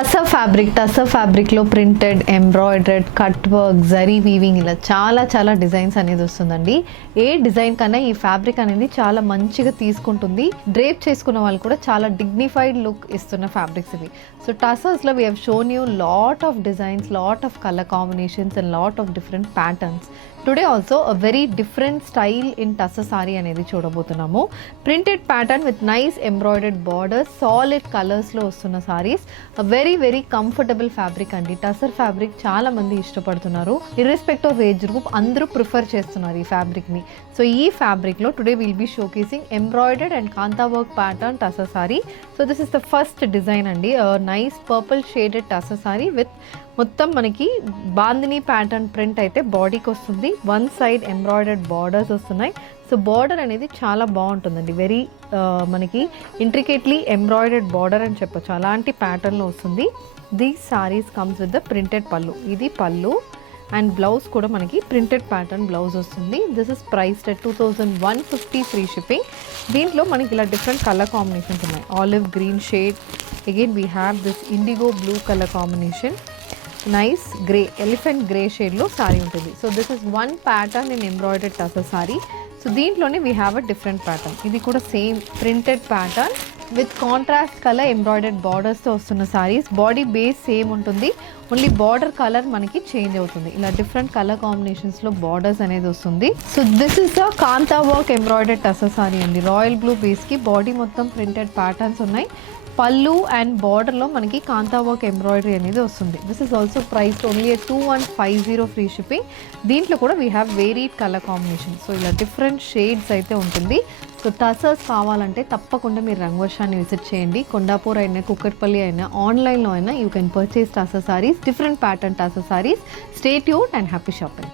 టసర్ ఫ్యాబ్రిక్లో printed, embroidered, cut work, zari weaving ఇలా చాలా డిజైన్స్ అనేది వస్తుందండి. ఏ డిజైన్ కన్నా ఈ ఫ్యాబ్రిక్ అనేది చాలా మంచిగా తీసుకుంటుంది. డ్రేప్ చేసుకున్న వాళ్ళు కూడా చాలా డిగ్నిఫైడ్ లుక్ ఇస్తున్న ఫ్యాబ్రిక్స్ ఇవి. సో టసర్స్లో we have shown you lot of designs, lot of colour combinations and lot of different patterns. Today also a very different style in tussar sari అనేది చూడబోతున్నాము. Printed pattern with nice embroidered borders, solid కలర్స్లో వస్తున్న saris, very comfortable fabric అండి. Tussar fabric చాలా మంది ఇష్టపడుతున్నారు. Irrespect of age group అందరూ prefer చేస్తున్నారు ఈ ఫ్యాబ్రిక్ని. సో ఈ ఫ్యాబ్రిక్లో today will be showcasing embroidered and kantha work pattern tussar sari. So this is the first design అండి. Nice purple shaded tussar sari with మొత్తం మనకి బాందిని ప్యాటర్న్ ప్రింట్ అయితే బాడీకి వస్తుంది. వన్ సైడ్ ఎంబ్రాయిడర్డ్ బార్డర్స్ వస్తున్నాయి. సో బార్డర్ అనేది చాలా బాగుంటుందండి. వెరీ మనకి ఇంట్రికేట్లీ ఎంబ్రాయిడర్డ్ బార్డర్ అని చెప్పొచ్చు, అలాంటి ప్యాటర్న్లో వస్తుంది. These saris comes with the printed pallu. ఇది పళ్ళు అండ్ బ్లౌజ్ కూడా మనకి ప్రింటెడ్ ప్యాటర్న్ బ్లౌజ్ వస్తుంది. This is priced at 2150 free shipping. దీంట్లో మనకి ఇలా డిఫరెంట్ కలర్ కాంబినేషన్స్ ఉన్నాయి. Olive green shade, again we have this indigo blue colour combination, nice grey, elephant grey షేడ్లో సారీ ఉంటుంది. So this is one pattern in embroidered tussar sari. So దీంట్లోనే we have a different pattern. ఇది కూడా same printed pattern with contrast colour embroidered బార్డర్స్తో వస్తున్న saris. Body base same ఉంటుంది, only border colour మనకి change అవుతుంది. ఇలా డిఫరెంట్ కలర్ కాంబినేషన్స్లో బార్డర్స్ అనేది వస్తుంది. So this is a kantha work embroidered tussar sari అండి. రాయల్ బ్లూ బేస్కి బాడీ మొత్తం ప్రింటెడ్ ప్యాటర్న్స్ ఉన్నాయి. పళ్ళు అండ్ బార్డర్లో మనకి కాంతా వర్క్ ఎంబ్రాయిడరీ అనేది వస్తుంది. This is also priced only 2150 free shipping. దీంట్లో కూడా we have varied colour combination. So ఇలా డిఫరెంట్ షేడ్స్ అయితే ఉంటుంది. సో టసర్స్ కావాలంటే తప్పకుండా మీరు రంగవర్షాన్ని విజిట్ చేయండి. కొండాపూర్ అయినా, కుక్కట్పల్లి అయినా, ఆన్లైన్లో అయినా you can purchase tussar saris, different pattern tussar saris. Stay tuned and happy shopping.